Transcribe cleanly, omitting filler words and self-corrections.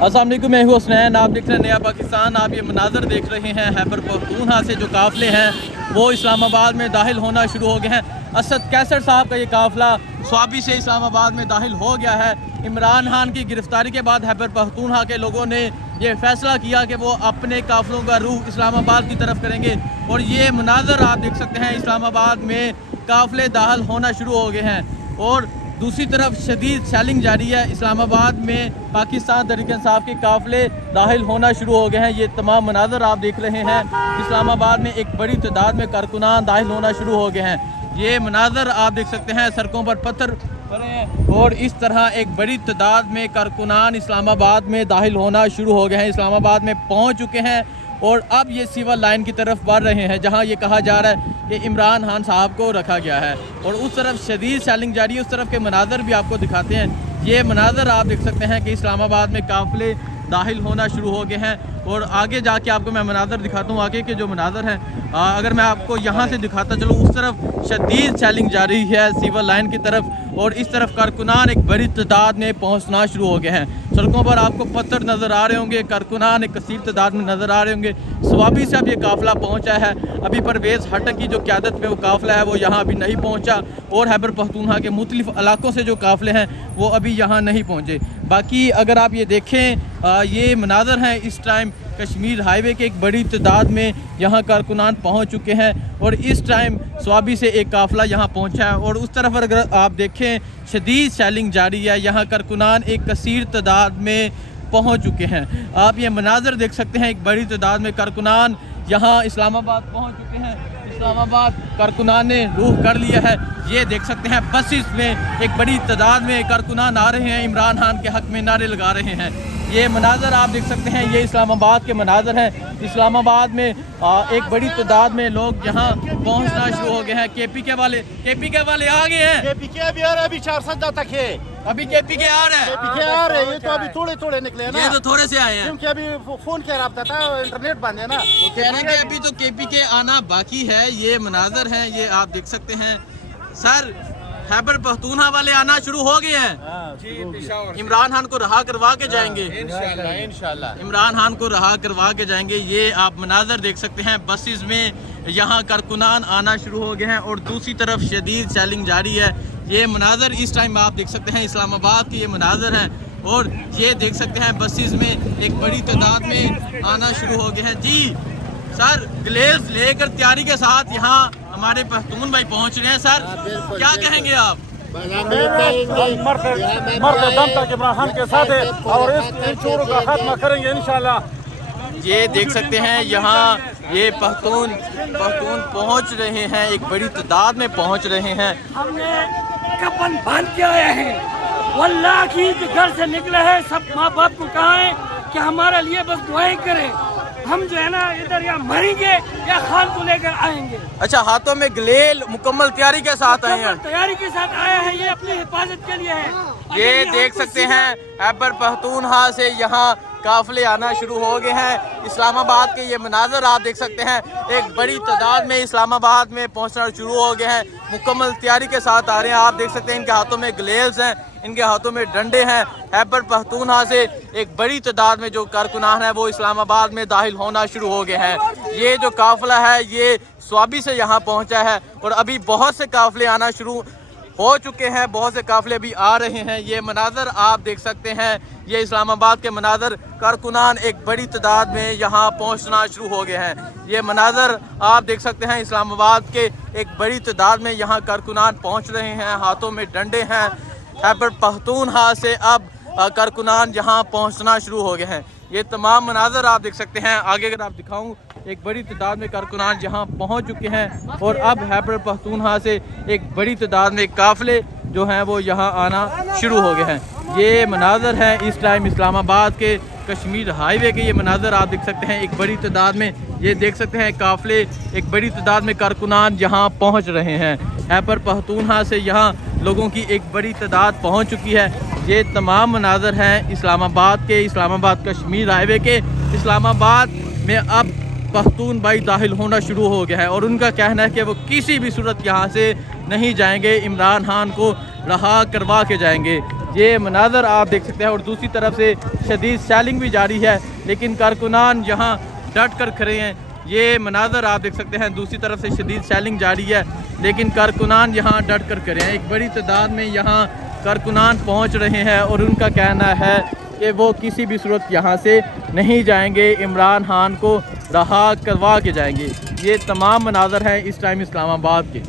अस्सलाम वालेकुम, मैं हूँ हुसनैन। आप देख रहे हैं नया पाकिस्तान। आप ये मनाज़र देख रहे हैं खैबर पख्तूनख्वा से जो काफ़िले हैं वो इस्लामाबाद में दाखिल होना शुरू हो गए हैं। असद कैसर साहब का ये काफ़िला स्वाबी से इस्लामाबाद में दाखिल हो गया है। इमरान खान की गिरफ्तारी के बाद खैबर पख्तूनख्वा के लोगों ने ये फैसला किया कि वो अपने काफ़िलों का रुख इस्लामाबाद की तरफ करेंगे और ये मनाज़र आप देख सकते हैं, इस्लामाबाद में काफ़िले दाखिल होना शुरू हो गए हैं। और दूसरी तरफ शदीद सेलिंग जारी है। इस्लामाबाद में पाकिस्तान तहरीक इंसाफ के काफ़िले दाखिल होना शुरू हो गए हैं। ये तमाम मनाज़र आप देख रहे हैं। इस्लामाबाद में एक बड़ी तादाद में कारकुनान दाखिल होना शुरू हो गए हैं। ये मनाज़र आप देख सकते हैं, सड़कों पर पत्थर पड़े हैं और इस तरह एक बड़ी तादाद में कारकुनान इस्लामाबाद में दाखिल होना शुरू हो गए हैं। इस्लामाबाद में पहुँच चुके हैं और अब ये सिविल लाइन की तरफ बढ़ रहे हैं, जहां ये कहा जा रहा है कि इमरान खान साहब को रखा गया है। और उस तरफ शदीद सेलिंग जारी है। उस तरफ के मनाज़र भी आपको दिखाते हैं। ये मनाज़र आप देख सकते हैं कि इस्लामाबाद में काफ़िले दाखिल होना शुरू हो गए हैं। और आगे जाके आपको मैं मनाज़र दिखाता हूँ, आगे के जो मनाज़र हैं। अगर मैं आपको यहाँ से दिखाता चलूँ, उस तरफ शदीद सेलिंग जारी है सिविल लाइन की तरफ और इस तरफ कारकुनान एक बड़ी तादाद में पहुँचना शुरू हो गए हैं। सड़कों पर आपको पत्थर नज़र आ रहे होंगे, कारकुनान एक कसीर तादाद में नज़र आ रहे होंगे। स्वाबी से अब ये काफ़िला पहुँचा है। अभी परवेज़ हटक की जो क़यादत में वो काफ़िला है वो यहाँ अभी नहीं पहुँचा और खैबर पख्तूनख्वा के मुख्तलिफ़ इलाकों से जो काफ़िले हैं वो अभी यहाँ नहीं पहुँचे। बाकी अगर आप ये देखें, ये मनाज़र हैं इस टाइम कश्मीर हाईवे के एक बड़ी तादाद में यहाँ कारकुनान पहुँच चुके हैं और इस टाइम स्वाबी से एक काफ़िला यहाँ पहुँचा है। और उस तरफ अगर आप देखें, शदीद सेलिंग जारी है। यहाँ कारकुनान एक कसीर तादाद में पहुँच चुके हैं। आप ये मनाज़र देख सकते हैं, एक बड़ी तादाद में कारकुनान यहाँ इस्लामाबाद पहुँच चुके हैं। इस्लामाबाद कारकुनान ने रुख कर लिया है। ये देख सकते हैं बसेस में एक बड़ी तादाद में कारकुनान आ रहे हैं, इमरान खान के हक़ में नारे लगा रहे हैं। ये मनाज़र आप देख सकते हैं, ये इस्लामाबाद के मनाज़र हैं। इस्लामाबाद में एक बड़ी तादाद में लोग यहाँ पहुँचना शुरू हो गए हैं। केपीके वाले आ गए हैं। केपीके अभी आ रहा है, अभी 4 तक है। अभी केपीके आ रहा है। केपीके आ रहे हैं, ये तो अभी थोड़े निकले हैं ना। ये तो थोड़े से आए हैं क्योंकि अभी फोन किया रहा था, इंटरनेट बंद है ना। वो कह रहे हैं कि अभी तो केपीके आना बाकी है। ये मनाज़र हैं, ये आप देख सकते हैं। सर, खैबर पख्तूनख्वा वाले आना शुरू हो गए हैं। इमरान खान को रहा करवा के जाएंगे इंशाल्लाह। इमरान खान को रहा करवा के जाएंगे। ये आप मनाज़र देख सकते हैं, बसेस में यहाँ कारकुनान आना शुरू हो गए हैं और दूसरी तरफ शदीद सेलिंग जारी है। ये मनाज़र इस टाइम आप देख सकते हैं, इस्लामाबाद के ये मनाज़र हैं और ये देख सकते हैं बसेस में एक बड़ी तादाद में आना शुरू हो गए हैं। जी सर, ग्लेव्स लेकर तैयारी के साथ यहाँ हमारे पख्तून भाई पहुँच रहे हैं। सर, क्या कहेंगे आप? मरते दम तक इमरान खान के साथ है और इन चोरों का खात्मा करेंगे इंशाल्लाह। ये देख सकते हैं, यहाँ ये पख्तून पहुँच रहे हैं, एक बड़ी तादाद में पहुँच रहे हैं। हमने कफन बांध के आए हैं। वल्लाह की घर से निकले हैं, सब माँ बाप को कहा है कि हमारे लिए बस दुआएं करें। हम जो है ना इधर या मरेंगे या खान को लेकर आएंगे। अच्छा, हाथों में ग्लेल मुकम्मल तैयारी के साथ आए हैं। तैयारी के साथ आए हैं, ये अपनी हिफाजत के लिए है। ये देख सकते हैं, खैबर पख्तूनख्वा से यहाँ काफ़िले आना शुरू हो गए हैं। इस्लामाबाद के ये मनाज़र आप देख सकते हैं, एक बड़ी तादाद में इस्लामाबाद में पहुँचना शुरू हो गए हैं। मुकम्मल तैयारी के साथ आ रहे हैं। आप देख सकते हैं, इनके हाथों में ग्लेव्स हैं, इनके हाथों में डंडे हैं। खैबर पख्तूनख्वा से एक बड़ी तादाद में जो कारकुनान है वो इस्लामाबाद में दाखिल होना शुरू हो गए हैं। ये जो काफ़िला है ये स्वाबी से यहाँ पहुँचा है और अभी बहुत से काफ़िले आना शुरू हो चुके हैं, बहुत से काफ़िले भी आ रहे हैं। ये मनाज़र आप देख सकते हैं, ये इस्लामाबाद के मनाज़र, कारकुनान एक बड़ी तादाद में यहाँ पहुँचना शुरू हो गए हैं। ये मनाज़र आप देख सकते हैं, इस्लामाबाद के एक बड़ी तादाद में यहाँ कारकुनान पहुँच रहे हैं, हाथों में डंडे हैं। खैबर पख्तूनख्वा से अब कारकुनान यहाँ पहुँचना शुरू हो गए हैं। ये तमाम मनाज़र आप देख सकते हैं। आगे अगर आप दिखाऊं, एक बड़ी तादाद में कारकुनान यहाँ पहुँच चुके हैं और अब खैबर पख्तूनख्वा से एक बड़ी तादाद में काफ़िले जो हैं वो यहाँ आना शुरू हो गए हैं। ये मनाज़र हैं इस टाइम इस्लामाबाद के कश्मीर हाईवे के। ये मनाज़र आप देख सकते हैं, एक बड़ी तादाद में ये देख सकते हैं काफ़िले, एक बड़ी तादाद में कारकुनान यहाँ पहुँच रहे हैं। खैबर पख्तूनख्वा से यहाँ लोगों की एक बड़ी तादाद पहुँच चुकी है। ये तमाम मनाज़र हैं इस्लामाबाद के, इस्लामाबाद कश्मीर हाईवे के। इस्लामाबाद में अब पख्तून भाई दाखिल होना शुरू हो गया है और उनका कहना है कि वो किसी भी सूरत यहाँ से नहीं जाएंगे, इमरान खान को रहा करवा के जाएंगे। یہ مناظر آپ دیکھ سکتے ہیں، اور دوسری طرف سے شدید سیلنگ بھی جاری ہے، لیکن کارکنان یہاں ڈٹ کر کھڑے ہیں۔ یہ مناظر آپ دیکھ سکتے ہیں، دوسری طرف سے شدید سیلنگ جاری ہے، لیکن کارکنان یہاں ڈٹ کر کھڑے ہیں۔ ایک بڑی تعداد میں یہاں کارکنان پہنچ رہے ہیں اور ان کا کہنا ہے کہ وہ کسی بھی صورت یہاں سے نہیں جائیں گے، عمران خان کو رہا کروا کے جائیں گے۔ یہ تمام مناظر ہیں اس ٹائم اسلام آباد کے۔